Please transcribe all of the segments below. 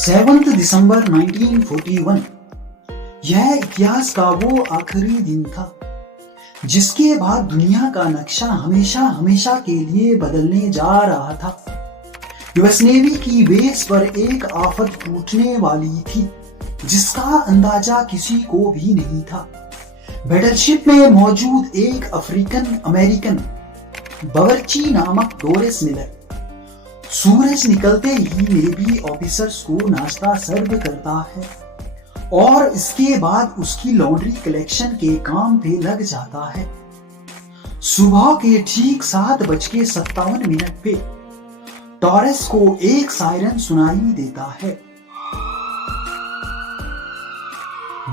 7 दिसंबर 1941 यह इतिहास का वो आखिरी दिन था जिसके बाद दुनिया का नक्शा हमेशा हमेशा के लिए बदलने जा रहा था। यूएस नेवी की बेस पर एक आफत टूटने वाली थी जिसका अंदाजा किसी को भी नहीं था। बैटलशिप में मौजूद एक अफ्रीकन अमेरिकन बावर्ची नामक डोरिस मिलर सूरज निकलते ही नेवी ऑफिसर्स को नाश्ता सर्व करता है और इसके बाद उसकी लॉन्ड्री कलेक्शन के काम पे लग जाता है। सुबह के ठीक 7:57 पे टॉरस को एक सायरन सुनाई देता है।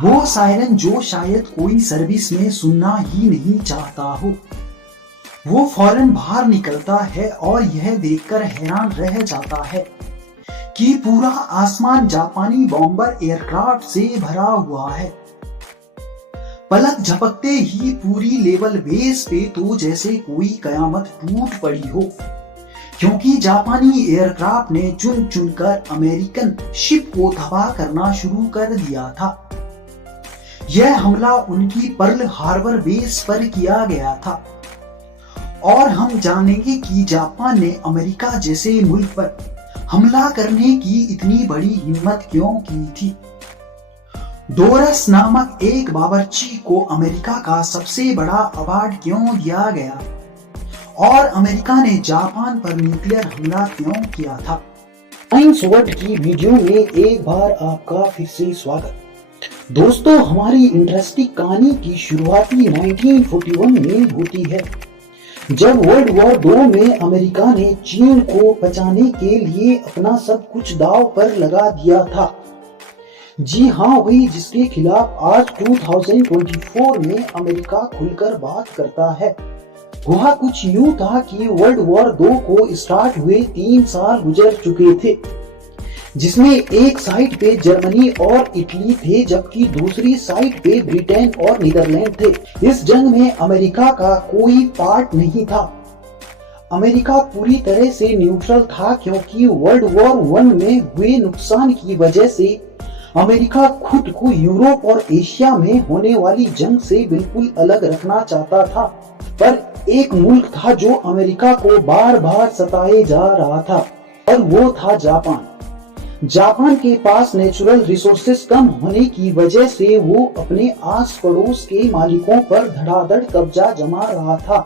वो सायरन जो शायद कोई सर्विस में सुनना ही नहीं चाहता हो। वो फौरन बाहर निकलता है और यह देखकर हैरान रह जाता है कि पूरा आसमान जापानी बॉम्बर एयरक्राफ्ट से भरा हुआ है। पलक झपकते ही पूरी लेवल बेस पे तो जैसे कोई कयामत टूट पड़ी हो, क्योंकि जापानी एयरक्राफ्ट ने चुन चुनकर अमेरिकन शिप को तबाह करना शुरू कर दिया था। यह हमला उनकी पर्ल हार्बर बेस पर किया गया था और हम जानेंगे कि जापान ने अमेरिका जैसे मुल्क पर हमला करने की इतनी बड़ी हिम्मत क्यों की थी। डोरस नामक एक बावर्ची को अमेरिका का सबसे बड़ा अवार्ड क्यों दिया गया और अमेरिका ने जापान पर न्यूक्लियर हमला क्यों किया था। साइंस वर्ल्ड की वीडियो में एक बार आपका फिर से स्वागत। दोस्तों, हमारी इंटरेस्टिंग कहानी की शुरुआती 1941 में होती है, जब वर्ल्ड वॉर 2 में अमेरिका ने चीन को बचाने के लिए अपना सब कुछ दांव पर लगा दिया था। जी हाँ, वही जिसके खिलाफ आज 2024 में अमेरिका खुलकर बात करता है। वह कुछ यूं था कि वर्ल्ड वॉर 2 को स्टार्ट हुए 3 साल गुजर चुके थे, जिसमें एक साइड पे जर्मनी और इटली थे जबकि दूसरी साइड पे ब्रिटेन और नीदरलैंड थे। इस जंग में अमेरिका का कोई पार्ट नहीं था। अमेरिका पूरी तरह से न्यूट्रल था क्योंकि वर्ल्ड वॉर 1 में हुए नुकसान की वजह से अमेरिका खुद को यूरोप और एशिया में होने वाली जंग से बिल्कुल अलग रखना चाहता था। पर एक मुल्क था जो अमेरिका को बार बार सताए जा रहा था और वो था जापान। जापान के पास नेचुरल रिसोर्सेज कम होने की वजह से वो अपने आस पड़ोस के मालिकों पर धड़ाधड़ कब्जा जमा रहा था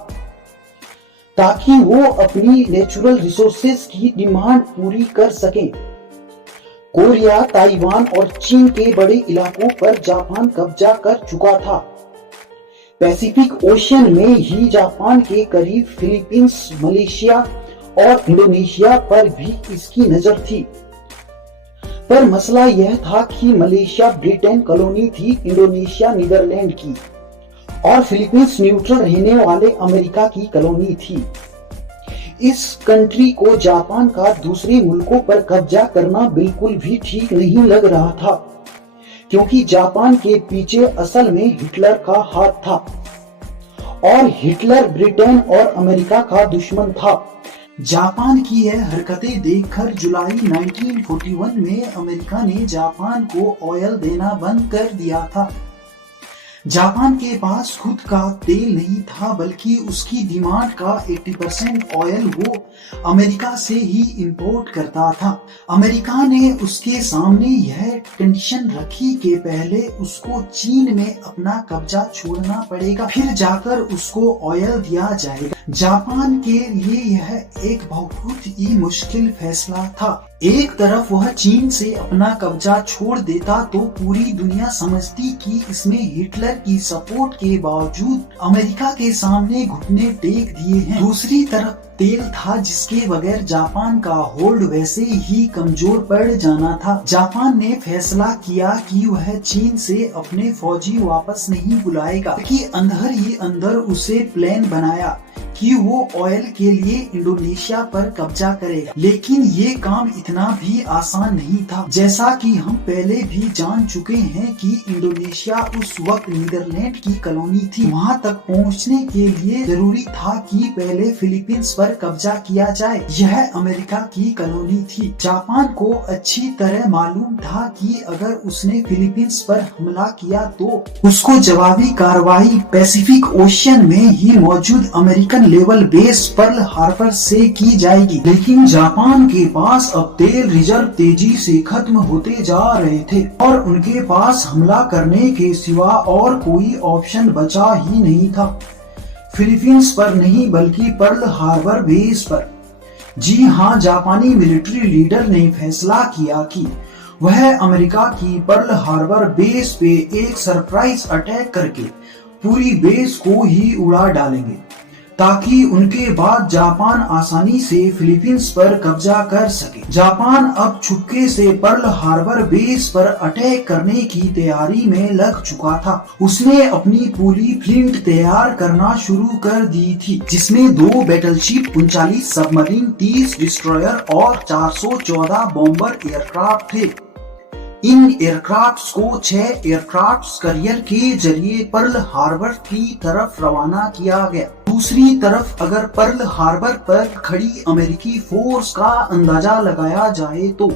ताकि वो अपनी नेचुरल रिसोर्सेज की डिमांड पूरी कर सके। कोरिया, ताइवान और चीन के बड़े इलाकों पर जापान कब्जा कर चुका था। पैसिफिक ओशियन में ही जापान के करीब फिलीपींस, मलेशिया और इंडोनेशिया पर भी इसकी नजर थी। पर मसला यह था कि मलेशिया ब्रिटेन कॉलोनी थी इंडोनेशिया नीदरलैंड की और फिलीपींस न्यूट्रल रहने वाले अमेरिका की कॉलोनी थी। इस कंट्री को जापान का दूसरे मुल्कों पर कब्जा करना बिल्कुल भी ठीक नहीं लग रहा था, क्योंकि जापान के पीछे असल में हिटलर का हाथ था और हिटलर ब्रिटेन और अमेरिका का दुश्मन था। जापान की यह हरकतें देखकर जुलाई 1941 में अमेरिका ने जापान को ऑयल देना बंद कर दिया था। जापान के पास खुद का तेल नहीं था, बल्कि उसकी डिमांड का 80% ऑयल वो अमेरिका से ही इंपोर्ट करता था। अमेरिका ने उसके सामने यह कंडीशन रखी कि पहले उसको चीन में अपना कब्जा छोड़ना पड़ेगा, फिर जाकर उसको ऑयल दिया जाएगा। जापान के लिए यह एक बहुत ही मुश्किल फैसला था। एक तरफ वह चीन से अपना कब्जा छोड़ देता तो पूरी दुनिया समझती कि इसमें हिटलर की सपोर्ट के बावजूद अमेरिका के सामने घुटने टेक दिए हैं। दूसरी तरफ तेल था जिसके बगैर जापान का होल्ड वैसे ही कमजोर पड़ जाना था। जापान ने फैसला किया कि वह चीन से अपने फौजी वापस नहीं बुलाएगा, कि अंदर ही अंदर उसे प्लान बनाया कि वो ऑयल के लिए इंडोनेशिया पर कब्जा करेगा। लेकिन ये काम इतना भी आसान नहीं था। जैसा कि हम पहले भी जान चुके हैं कि इंडोनेशिया उस वक्त नीदरलैंड की कॉलोनी थी। वहाँ तक पहुँचने के लिए जरूरी था कि पहले फिलीपींस पर कब्जा किया जाए। यह अमेरिका की कॉलोनी थी। जापान को अच्छी तरह मालूम था कि अगर उसने फिलीपींस पर हमला किया तो उसको जवाबी कार्रवाई पैसिफिक ओशियन में ही मौजूद American level base Pearl Harbor से की जाएगी। लेकिन जापान के पास अब तेल रिजर्व तेजी से खत्म होते जा रहे थे और उनके पास हमला करने के सिवा और कोई ऑप्शन बचा ही नहीं था। फिलीपींस पर नहीं बल्कि पर्ल हार्बर बेस पर। जी हाँ, जापानी मिलिट्री लीडर ने फैसला किया कि वह अमेरिका की पर्ल हार्बर बेस पे एक सरप्राइज अटैक करके पूरी बेस को ही उड़ा डालेंगे ताकि उनके बाद जापान आसानी से फिलीपींस पर कब्जा कर सके। जापान अब चुपके से पर्ल हार्बर बेस पर अटैक करने की तैयारी में लग चुका था। उसने अपनी पूरी फ्लीट तैयार करना शुरू कर दी थी, जिसमें 2 बैटलशिप, 39 सबमरीन, 30 डिस्ट्रॉयर और 414 बॉम्बर एयरक्राफ्ट थे। इन एयरक्राफ्ट्स को 6 एयरक्राफ्ट करियर के जरिए पर्ल हार्बर की तरफ रवाना किया गया। दूसरी तरफ अगर पर्ल हार्बर पर खड़ी अमेरिकी फोर्स का अंदाजा लगाया जाए तो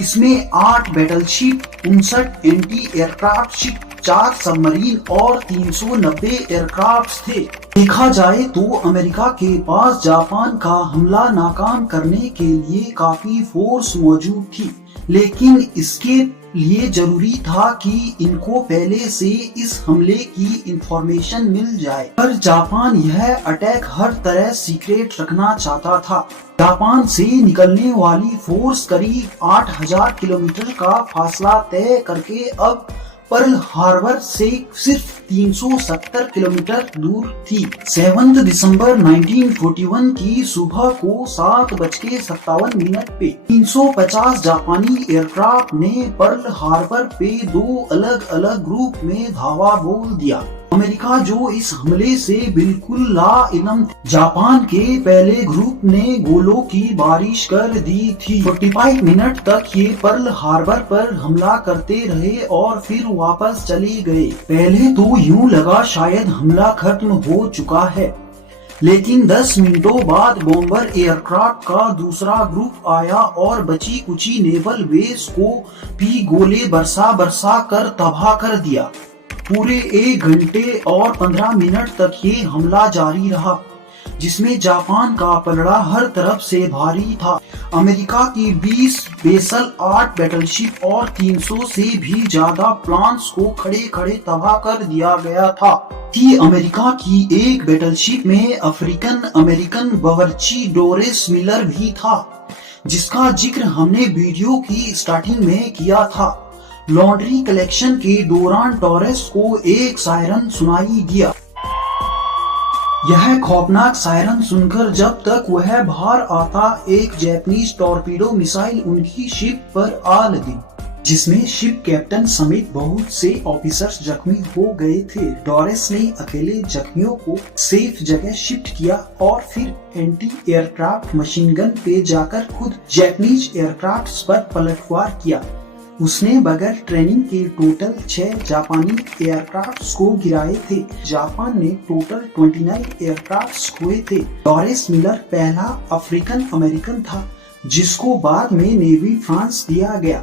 इसमें 8 battleship, 59 anti aircraft ship, 4 submarine और 390 एयरक्राफ्ट थे। देखा जाए तो अमेरिका के पास जापान का हमला नाकाम करने के लिए काफी फोर्स मौजूद थी, लेकिन इसके लिए जरूरी था कि इनको पहले से इस हमले की इंफॉर्मेशन मिल जाए। पर जापान यह अटैक हर तरह सीक्रेट रखना चाहता था। जापान से निकलने वाली फोर्स करीब 8000 किलोमीटर का फासला तय करके अब पर्ल हार्बर से सिर्फ 370 किलोमीटर दूर थी। 7 दिसंबर 1941 की सुबह को 7:57 पे 350 जापानी एयरक्राफ्ट ने पर्ल हार्बर पे 2 अलग अलग ग्रुप में धावा बोल दिया। अमेरिका जो इस हमले से बिल्कुल लाइल्म था। जापान के पहले ग्रुप ने गोलों की बारिश कर दी थी। 45 मिनट तक ये पर्ल हार्बर पर हमला करते रहे और फिर वापस चले गए। पहले तो यूं लगा शायद हमला खत्म हो चुका है, लेकिन 10 मिनटों बाद बॉम्बर एयरक्राफ्ट का दूसरा ग्रुप आया और बची कुची नेवल बेस को भी गोले बरसा बरसा कर तबाह कर दिया। पूरे 1 घंटे और 15 मिनट तक ये हमला जारी रहा, जिसमें जापान का पलड़ा हर तरफ से भारी था। अमेरिका की 20 बेसल, 8 बैटलशिप और 300 से भी ज्यादा प्लान्स को खड़े खड़े तबाह कर दिया गया था। कि अमेरिका की एक बैटलशिप में अफ्रीकन अमेरिकन बावर्ची डोरिस मिलर भी था, जिसका जिक्र हमने वीडियो की स्टार्टिंग में किया था। लॉन्ड्री कलेक्शन के दौरान टॉरेस को एक सायरन सुनाई दिया। यह खौफनाक सायरन सुनकर जब तक वह बाहर आता, एक जापानीज टॉर्पीडो मिसाइल उनकी शिप पर आ लगी, जिसमें शिप कैप्टन समेत बहुत से ऑफिसर्स जख्मी हो गए थे। डॉरेस ने अकेले जख्मियों को सेफ जगह शिफ्ट किया और फिर एंटी एयरक्राफ्ट मशीन गन पे जाकर खुद जापानीज एयरक्राफ्ट पर पलटवार किया। उसने बगैर ट्रेनिंग के टोटल 6 जापानी एयरक्राफ्ट्स को गिराए थे। जापान ने टोटल 29 एयरक्राफ्ट्स खोए थे। डॉरिस मिलर पहला अफ्रीकन अमेरिकन था जिसको बाद में नेवी फ्रांस दिया गया।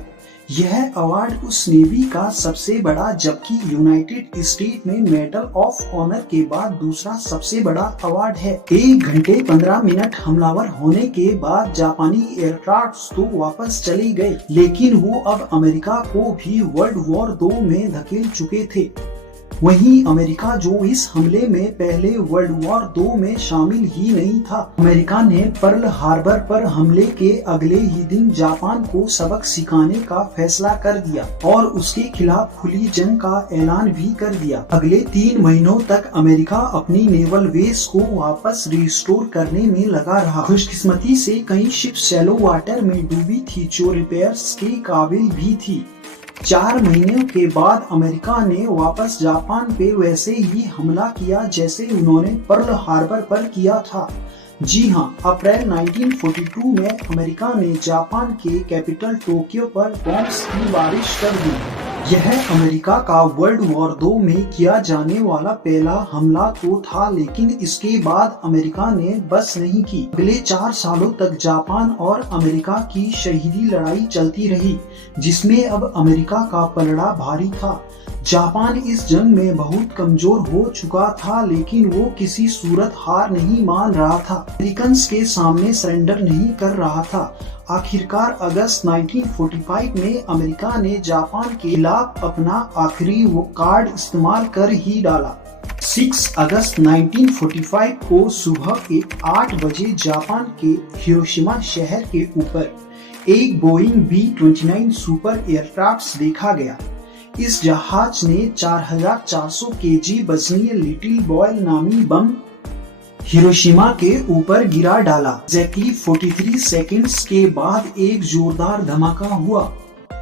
यह अवार्ड उस नेवी का सबसे बड़ा, जबकि यूनाइटेड स्टेट में मेडल ऑफ ऑनर के बाद दूसरा सबसे बड़ा अवार्ड है। 1 घंटे 15 मिनट हमलावर होने के बाद जापानी एयरक्राफ्ट तो वापस चले गए, लेकिन वो अब अमेरिका को भी वर्ल्ड वॉर 2 में धकेल चुके थे। वहीं अमेरिका जो इस हमले में पहले वर्ल्ड वॉर 2 में शामिल ही नहीं था। अमेरिका ने पर्ल हार्बर पर हमले के अगले ही दिन जापान को सबक सिखाने का फैसला कर दिया और उसके खिलाफ खुली जंग का ऐलान भी कर दिया। अगले 3 महीनों तक अमेरिका अपनी नेवल बेस को वापस रिस्टोर करने में लगा रहा। खुशकिस्मती से कई शिप शैलो वाटर में डूबी थी जो रिपेयर्स के काबिल भी थी। 4 महीने के बाद अमेरिका ने वापस जापान पे वैसे ही हमला किया जैसे उन्होंने पर्ल हार्बर पर किया था। जी हां, अप्रैल 1942 में अमेरिका ने जापान के कैपिटल टोक्यो पर बॉम्ब्स की बारिश कर दी। यह अमेरिका का वर्ल्ड वॉर 2 में किया जाने वाला पहला हमला तो था, लेकिन इसके बाद अमेरिका ने बस नहीं की। अगले 4 सालों तक जापान और अमेरिका की शहीदी लड़ाई चलती रही, जिसमें अब अमेरिका का पलड़ा भारी था। जापान इस जंग में बहुत कमजोर हो चुका था, लेकिन वो किसी सूरत हार नहीं मान रहा था। अमेरिकन्स के सामने सरेंडर नहीं कर रहा था। आखिरकार अगस्त 1945 में अमेरिका ने जापान के खिलाफ अपना आखिरी कार्ड इस्तेमाल कर ही डाला। 6 अगस्त 1945 को सुबह के 8 बजे जापान के हिरोशिमा शहर के ऊपर एक बोइंग B-29 सुपर एयरक्राफ्ट देखा गया। इस जहाज ने 4400 केजी वजनीय लिटिल बॉय नामी बम हिरोशिमा के ऊपर गिरा डाला। एग्जैक्टली 43 सेकंड्स के बाद एक जोरदार धमाका हुआ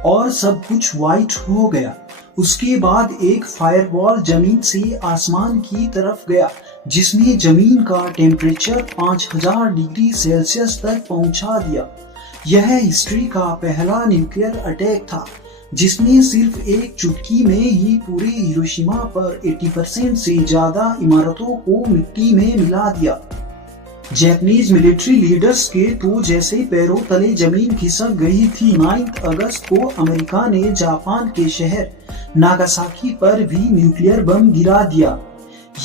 और सब कुछ व्हाइट हो गया। उसके बाद एक फायरबॉल जमीन से आसमान की तरफ गया, जिसने जमीन का टेम्परेचर 5000 डिग्री सेल्सियस तक पहुंचा दिया। यह हिस्ट्री का पहला न्यूक्लियर अटैक था, जिसने सिर्फ एक चुटकी में ही पूरे हिरोशिमा पर 80% से ज्यादा इमारतों को मिट्टी में मिला दिया। जापानीज मिलिट्री लीडर्स के तो जैसे पैरों तले जमीन खिसक गई थी। 9 अगस्त को अमेरिका ने जापान के शहर नागासाकी पर भी न्यूक्लियर बम गिरा दिया।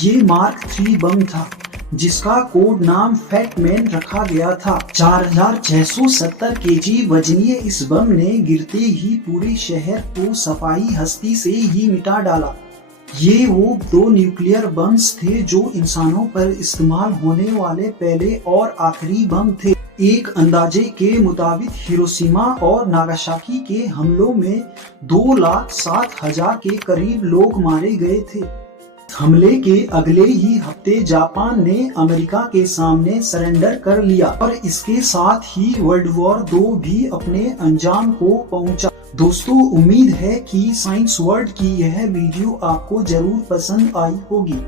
ये मार्क 3 बम था, जिसका कोड नाम फैट मैन रखा गया था। 4670 केजी वजनीय इस बम ने गिरते ही पूरे शहर को सफाई हस्ती से ही मिटा डाला। ये वो 2 न्यूक्लियर बम्स थे जो इंसानों पर इस्तेमाल होने वाले पहले और आखिरी बम थे। एक अंदाजे के मुताबिक हिरोशिमा और नागासाकी के हमलों में 2,07,000 के करीब लोग मारे गए थे। हमले के अगले ही हफ्ते जापान ने अमेरिका के सामने सरेंडर कर लिया और इसके साथ ही वर्ल्ड वॉर 2 भी अपने अंजाम को पहुंचा। दोस्तों, उम्मीद है कि साइंस वर्ल्ड की यह वीडियो आपको जरूर पसंद आई होगी।